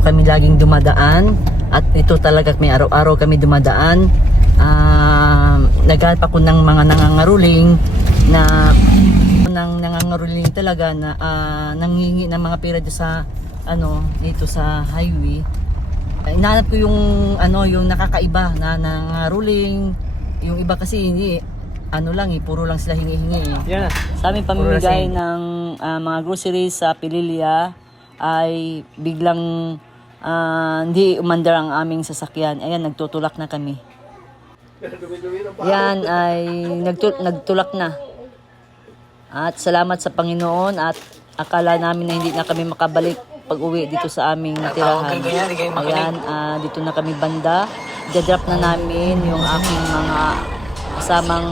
dito kami laging dumadaan at ito talaga may araw-araw kami dumadaan. Ah, naghanap ako ng mga nangangaruling na ng nangangaruling talaga na ah, nangingi ng mga pera doon sa ano dito sa highway. Ay, Inahanap ko yung ano yung nakakaiba na nangangaruling. Yung iba kasi hindi ano lang eh, puro lang sila hingi-hingi eh. Na. Sa aming pamimigay ng ah, mga groceries sa Pililia ay biglang ah, hindi umandar ang aming sasakyan. Ayan, nagtutulak na kami. Yan ay nagtu- nagtulak na. At salamat sa Panginoon at akala namin na hindi na kami makabalik pag uwi dito sa aming natirahan. Ayan, ah, dito na kami banda. Dadrop na namin yung aking mga kasamang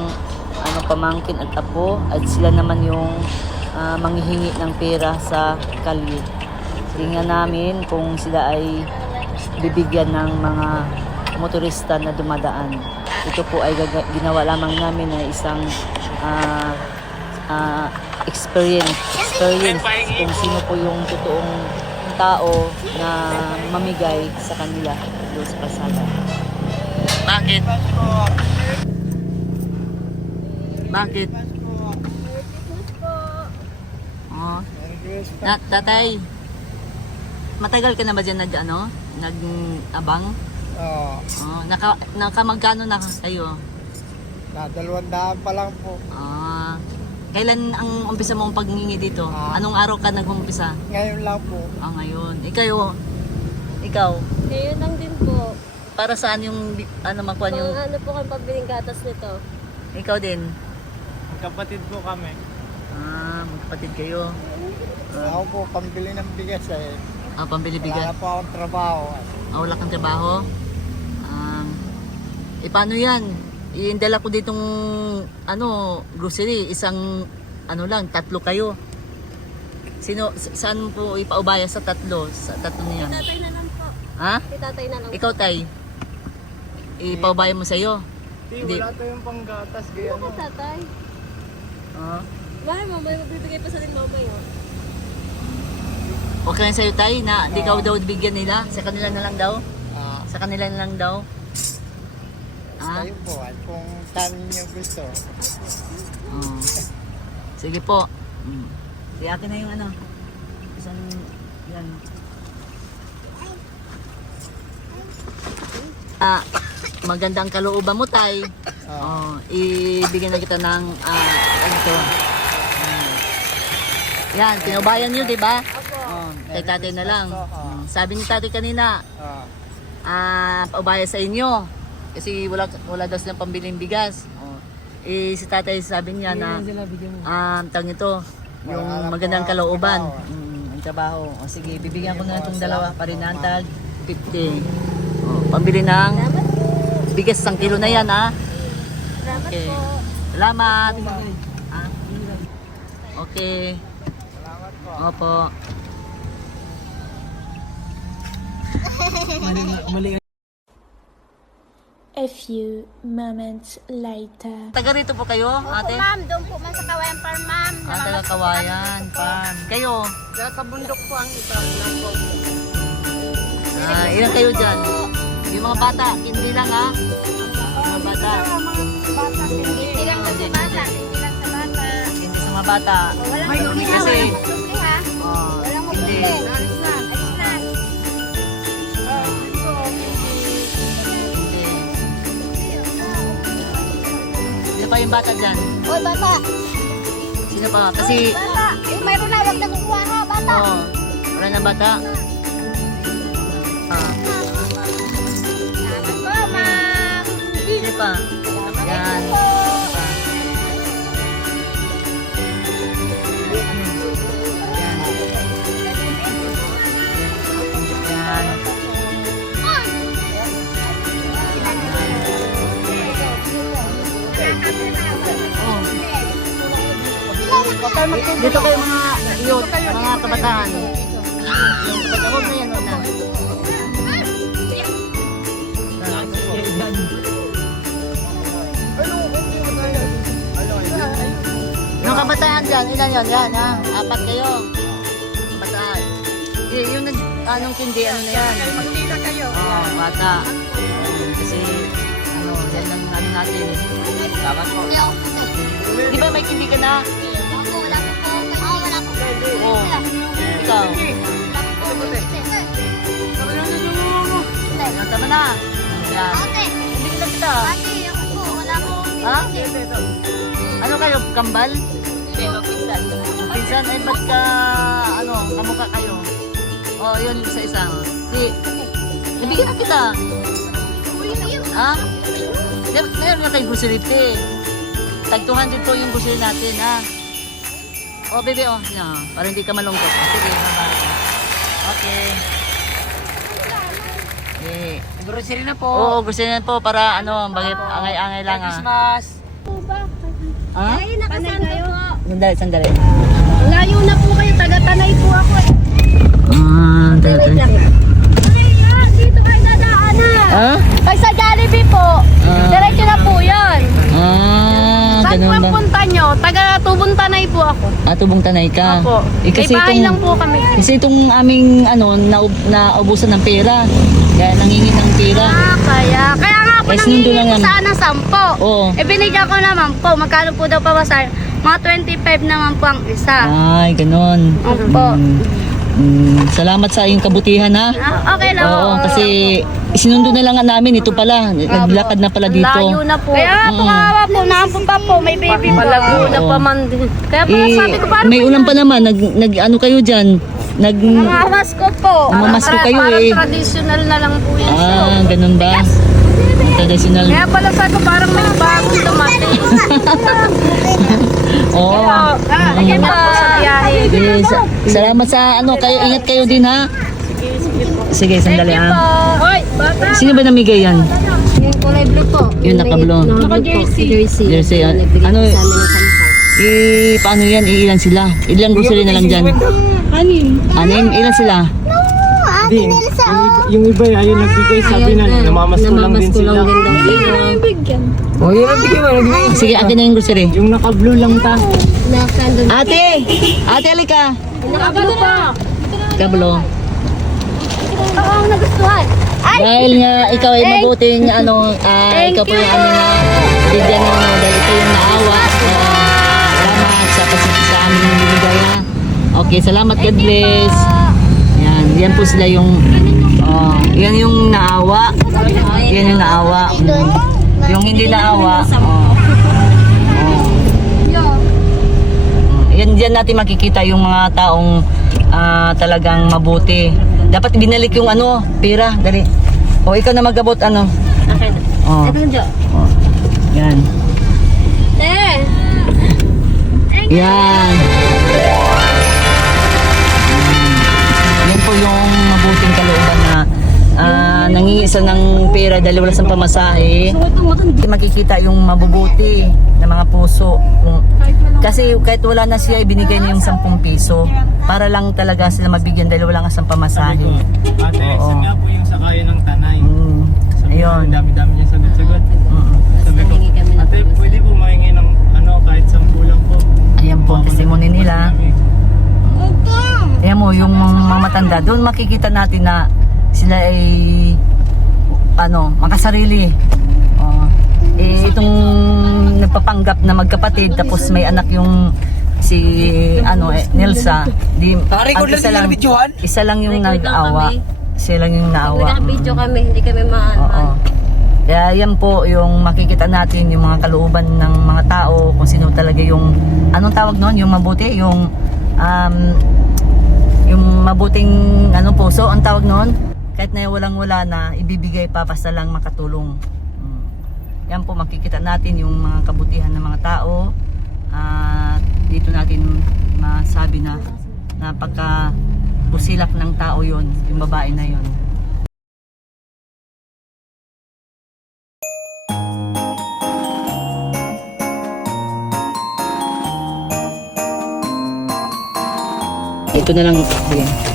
ano, pamangkin at apo at sila naman yung ah, manghihingi ng pera sa kalye. Tingnan namin kung sila ay bibigyan ng mga motorista na dumadaan. Ito po ay ginawa lamang namin na isang ah, ah, experience, experience kung sino po yung totoong tao na mamigay sa kanila doon sa kalsada. Bakit? Bakit? Oh. Na, tatay, matagal ka na ba dyan nag, ano, nag-abang? Oo. Oh, naka, naka magkano na kayo? na dalawang daan pa lang po. Ah, kailan ang umpisa mong pagningi dito? Ah. Anong araw ka nag-umpisa? Ngayon lang po. Ah, ngayon. Ikaw, ikaw, Ngayon lang din po. para saan yung, ano, makuha Pang yung, ano po kang pabiling gatas nito. ikaw din? Kapatid po kami. Ah, magkapatid kayo. Ako po, pambili ng bigas eh. Ah, pambili Wala bigas. na po akong trabaho. Ah, wala kang trabaho? Um, eh, paano yan? Iindala ko ditong, ano, grocery. Isang, ano lang, tatlo kayo. Sino, sa- saan po ipaubaya sa tatlo? Sa tatlo niyan? Tatay na lang po. Ha? Si tatay na lang. Ikaw, tay? Ipaubaya mo sa'yo? Di, Hindi. wala tayong panggatas. Kaya Ano ano. ka tatay? Ah. Mahal mo, may magbibigay pa sa rin mamay oh. Okay lang sa'yo, tay, na di ka daw bigyan nila? Sa kanila na lang daw? Ah, Sa kanila na lang daw? Ah? kayo po. At kung saan niyo gusto. Oo. Sige po. Mm. Di akin na yung ano. Isang yan. Ah, magandang kalooban mo, Tay. Ah, Oh, ibigyan na kita ng ah, ano to. Mm. Yan, tinubayan niyo, di ba? Opo. Kay tatay na lang. Oo. Mm. Sabi ni tatay kanina, ah, ah, paubaya sa inyo. Kasi wala wala daw silang pambiling bigas. Oh. Eh si tatay sabi niya na um, tawag nito, yung magandang ang kalooban. Mm, ang trabaho. O sige, bibigyan ko na itong dalawa parinantag 50. Oh, pambili ng bigas isang kilo na yan ha. Salamat Okay. po. Salamat. Ah. Okay. salamat po. Opo. A few moments later. Taga rito po kayo, ate? ma'am, doon po man sa Kawayan Farm, ma'am. Ah, taga Kawayan, farm. Kayo? Sa bundok po ang ito. Ah, ilan kayo dyan? Yung mga bata, hindi lang ha? Mga bata. Hindi lang sa bata, hindi lang sa bata. Hindi sa mga bata. Walang May kasi. walang magpili ha. Oh, Walang hindi. Sino pa yung bata dyan? Oy, bata. Sino pa? Kasi, Bata. Eh, mayroon na, wag na kukuha ha, bata. oh, wala na bata. Ah, Salamat po, ma'am. sino pa? Dito kayo mga youth, mga kabataan. Huwag na yan, huwag na. Yung kabataan dyan, ilan yun? Yan, ha? Apat kayo. Kabataan. Eh, yung nag, anong tindi, ano na yan? Magkita kayo. Oo, bata. Ayun, Kasi, ano, yan ang ano natin. Salamat po. Di ba may tindi ka na? Oo. Ikaw? Yan, tama na. Yan. Hindi kita kita. Ha? Ano kayo, kambal? Pinsan, eh ba't ka, ano, kamukha kayo? Oh, yun, isa-isa. Di, nabigyan na kita. Ha? Mer- Meron na kayo grocery fee. Tag 200 po yung grocery natin, ha? Oh, bebe, oh. Yeah, para hindi ka malungkot. Sige, bye-bye. Okay. Eh, Grocery na po. Oo, grocery na po para ano, bakit angay-angay lang, ha? Christmas. Ha? Ay, nakasan kayo. Sandali, sandali. Layo na po kayo. Taga-tanay po ako. Ah, tayo, tayo. Dito kayo nadaanan. Ha? Pag sa Jollibee po, Ah. diretso na po yan. Ah, Saan po ganun ang ba? punta nyo? Taga Tubong Tanay po ako. Ah, tubong tanay ka. Opo. Eh, kasi May bahay itong, lang po kami. kasi itong aming, ano, naub, naubusan ng pera. Kaya nangingi ng pera. Ah, kaya. Kaya nga po Eh, sinundo nangingi lang ko yan. sana sampo. Oo. Eh, binigyan ko naman po. Magkano po daw pabasar? Mga 25 naman po ang isa. Ay, ganun. Opo. Mm, mm, salamat sa iyong kabutihan, ha? Ah, okay lang. Oo, kasi sinundo na lang namin. Ito pala. Naglakad na pala dito. Layo na po. Kaya po, Mm. po. Naampo pa po. May baby po. Malago na pa man din. Kaya po, Eh, sabi ko parang may ulam pa naman. Nag, nag ano kayo dyan? Nag... Mamamas ko po. Mamamas ko Parang- kayo parang eh. traditional na lang po yun. Ah, ganun ba? Traditional. Kaya pala sabi ko parang may bagong dumating. Oo. Sige pa. sa biyahe. Yes. Salamat sa ano, kayo ingat kayo din ha. Sige, sandali Thank you ha. po. Sino ba namigay yan? Yung kulay blue po. Yung naka-blue. Naka-jersey. Jersey. Jersey, ah. Ano-. Eh, paano yan? Ilan sila? Ilang grocery na lang dyan? Anim? Ilan sila? Di, yung, yung iba eh, ayaw nagbigay, sabi na, namamas ko lang din sila. lang din daw sila. O, yun ang bigyan mo, nagbigay. Sige, akin na yung grocery. Yung naka-blue lang ta. Ate! Ate, alika! Nakabalo pa. Kablo. Oo, ang nagustuhan. Ay! Dahil nga ikaw ay mabuting ano, Thank ikaw po yung aming na bigyan ng ano, dahil ikaw yung naawa. Salamat sa pasipit sa aming binigay ha. Okay, salamat. God bless. Yan, yan po sila yung oh, yan yung naawa. Yan yung naawa. Mm. Yung hindi naawa. Oh. Oh. Yan diyan natin makikita yung mga taong ah, talagang mabuti. Dapat binalik yung ano, pera, dali. O ikaw na magabot ano. Okay na. Oh. Ito Jo. oh. Yan. Eh! Yan. Yan nangingiisa ng pera dahil wala sa pamasahe. Makikita yung mabubuti na mga puso. Kung- Kasi kahit wala na siya, ibinigay niya yung 10 piso para lang talaga sila mabigyan dahil wala nga sa pamasahe. Ate, Oo. saan nga po yung sakayan ng tanay? Mm. Sabi Ayun. ang dami-dami niya sagot-sagot. Mm. Sabi ko, ng ate, pwede po mahingi ng ano, kahit 10 lang po. Ayan po ang testimony nila. Ayan mo, yung mga matanda, doon makikita natin na sila ay ano, makasarili. Oh. Eh, itong nagpapanggap na magkapatid tapos may anak yung si ano eh, Nelsa di ang isa lang isa lang yung Record lang nag-awa kami. siya lang yung naawa Nag-video kami. Hindi kami Oo. maan. Kaya yan po yung makikita natin yung mga kalooban ng mga tao kung sino talaga yung anong tawag noon yung mabuti yung um, yung mabuting ano puso ang tawag noon kahit na walang wala na ibibigay pa basta lang makatulong. Mm. Yan po makikita natin yung mga kabutihan ng mga tao at dito natin masabi na napaka busilak ng tao yon yung babae na yon. Ito na lang. Ayan.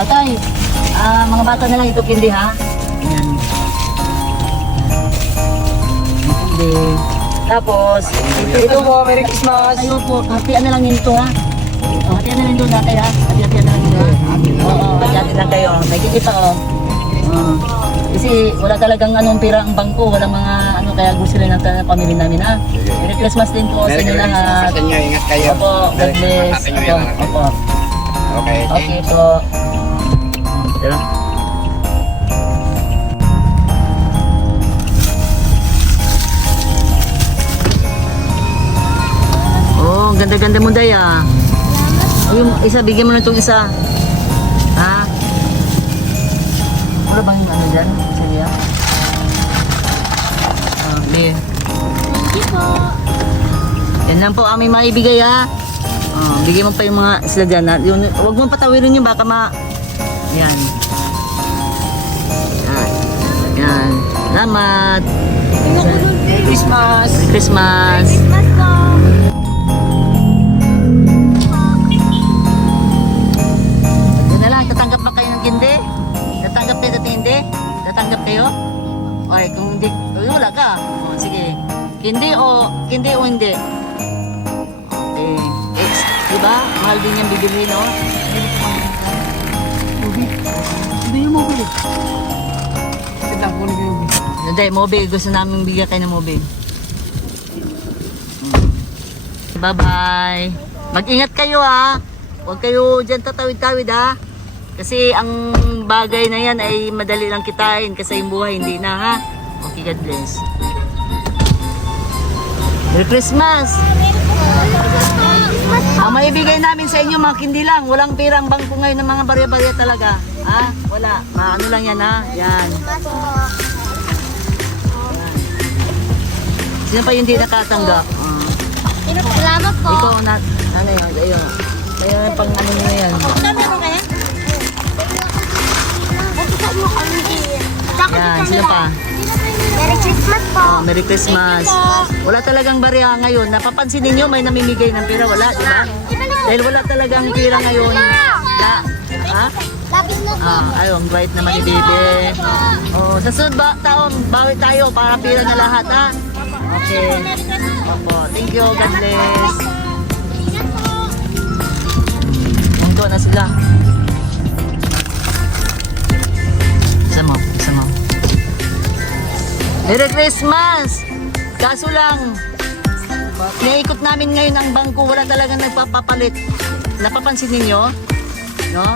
Tatay, ah, mga bata na lang ito kindi ha. Ayan. Kindi. Tapos, ito, ito po, Merry Christmas. Tayo po, hatian na lang yun ito ha. Oh, hatian na lang doon natin ha. Hati-hatian na lang yun ha. lang kayo. Nakikita ko. Oh. kasi wala talagang anong pira ang bangko, walang mga ano kaya gusto nila ng pamilya namin ha. Merry Christmas din po sa inyo lahat. Sa inyo, ingat kayo. Opo, God bless. Opo, opo. Okay, Okay po. Tara. Oh, ganda-ganda mo, Daya. Oh, yung isa, bigyan mo na itong isa. Ha? Wala bang ano dyan? Sige. Ah, be. Yan lang po aming maibigay ha. Oh, bigyan mo pa yung mga sila dyan. Ha? Yung, huwag mo patawirin yung baka ma... Yan. Yan. Yan. Salamat. Merry Christmas. Merry Christmas. Yan na lang, tatanggap ba kayo ng kinde? Tatanggap kayo ng kinde? Tatanggap kayo? Okay, kung hindi, oh, wala ka. O, sige. Kinde o, kinde o hindi? Okay. Ex, di ba? Mahal din yung bibili, no? Hindi yung mobile. Hindi, mobile. Gusto namin bigyan kayo ng mobile. Bye-bye. Mag-ingat kayo ha. Huwag kayo dyan tatawid-tawid ha. Kasi ang bagay na yan ay madali lang kitain kasi yung buhay hindi na ha. Okay, God bless. Merry Christmas! Ang maibigay namin sa inyo mga kindi lang. Walang pirang bangko ngayon ng mga barya-barya talaga. Ha? Wala. Maano lang yan ha. Yan. Sino pa yung hindi nakatanggap? Ah. Salamat po. Ikaw na, ano yun, ayun. Ayun yung pang ano na yan. Yan, sino pa? Merry Christmas po. Oh, Merry Christmas. Wala talagang barya ngayon. Napapansin ninyo may namimigay ng pera. Wala, di ba? Dahil wala talagang pera ngayon. Na, ha? Po. Ah, ayun, right naman ni Bibi. Oh, sa sunod ba, taon, bawi tayo para pira na lahat, ha? Okay. Opo, thank you, God bless. Munggo na sila. Merry Christmas! Kaso lang, naikot namin ngayon ang bangko, wala talagang nagpapapalit. Napapansin ninyo? No?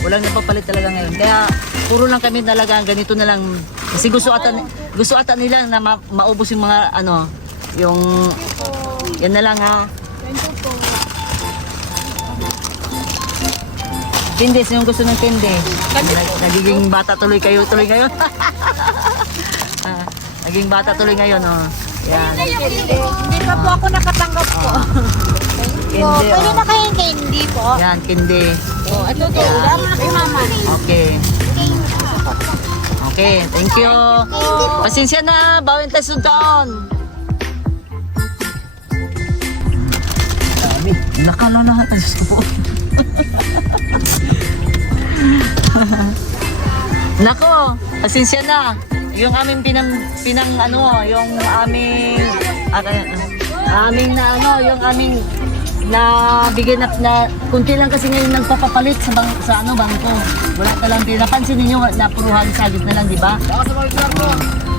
Walang nagpapalit talaga ngayon. Kaya puro lang kami talaga ganito na lang. Kasi gusto ata, gusto ata nila na ma- maubos yung mga ano, yung yan na lang ha. Tindi, sino gusto ng tindi? Nag- Nagiging bata tuloy kayo, tuloy kayo. Naging bata tuloy ngayon, oh. Yan. Hindi pa po ako nakatanggap po. Kindi, Pwede oh. na kayong candy po. Yan, kindi. Oh, ito to. Ulam na kay mama. Okay. Okay, thank you. Pasensya na, bawin tayo sa taon. Sabi, nakala lahat. Diyos ko po. Nako, pasensya na. Yung aming pinang, pinang ano, yung aming, ah, ah, aming na ano, yung aming na bigyan na, na kunti lang kasi ngayon nagpapapalit sa bang, sa ano bangko. Wala talang din. Napansin niyo na puruhan sagit na lang, di ba?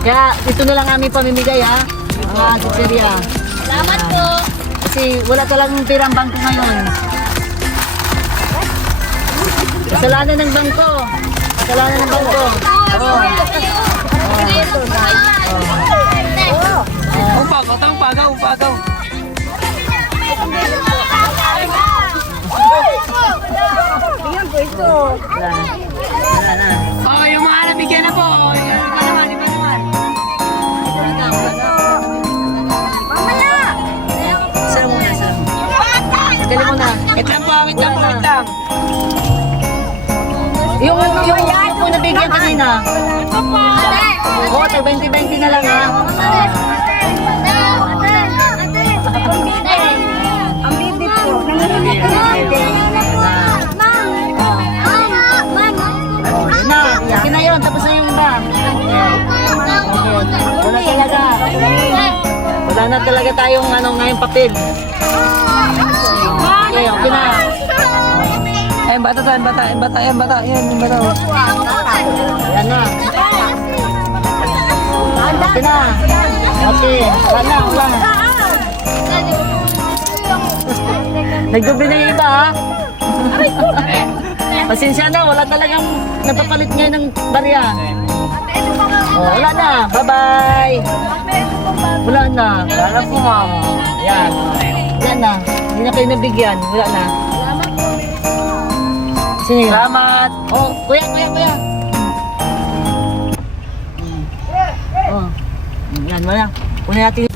Kaya ito na lang aming pamimigay ha. Mga chicheria. Salamat po. Kasi wala talagang pirang bangko ngayon. Kasalanan ng bangko. Kasalanan ng bangko. Oo. Upagaw, tang pagaw. Wala na. Wala na. Oh, yung mga nabigyan na po. Iba naman, iba naman. Wala na. Wala na. Muna, sala muna. Dali muna. Wait lang po, wait lang po, wait lang. Yung, yung, yung po nabigyan kanina. Oo, oh, 20-20 na lang ha. Ang bibig po. Nanginginig Na, yakin na yun. Tapos na yung iba. Wala talaga. Wala na talaga tayong ano, ngayong papel. Bata tayo, bata, bata, yung bata, yan, yung bata. Yan na. Okay na. Okay. Wala na, wala. Nagdoble na yung iba ha. Pasensya na, wala talagang napapalit ngayon ng barya. Oh, wala na. Bye-bye. Wala na. Wala na po, ma'am. Yan. Wala na. Hindi na kayo nabigyan. Wala na. Sige. Salamat. Oh, kuya, kuya, kuya. Oh. Yan, wala. Una natin